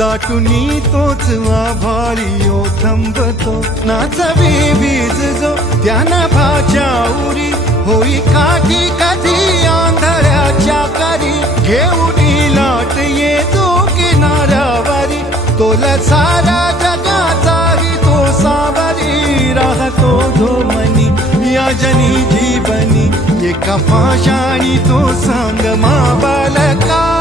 दाटुनी तोच आभाळी थंबतो नाचवी वीज जो त्याना भाच्याउरी होई काठी कधी आंधळ्याच्या करी घेऊन लाट येतो किनाऱ्यावरी तोला सारा जगाचाही तो सावरी राहतो धोमनी या जनी जीवनी एका पाशाणी तो सांग मा बालका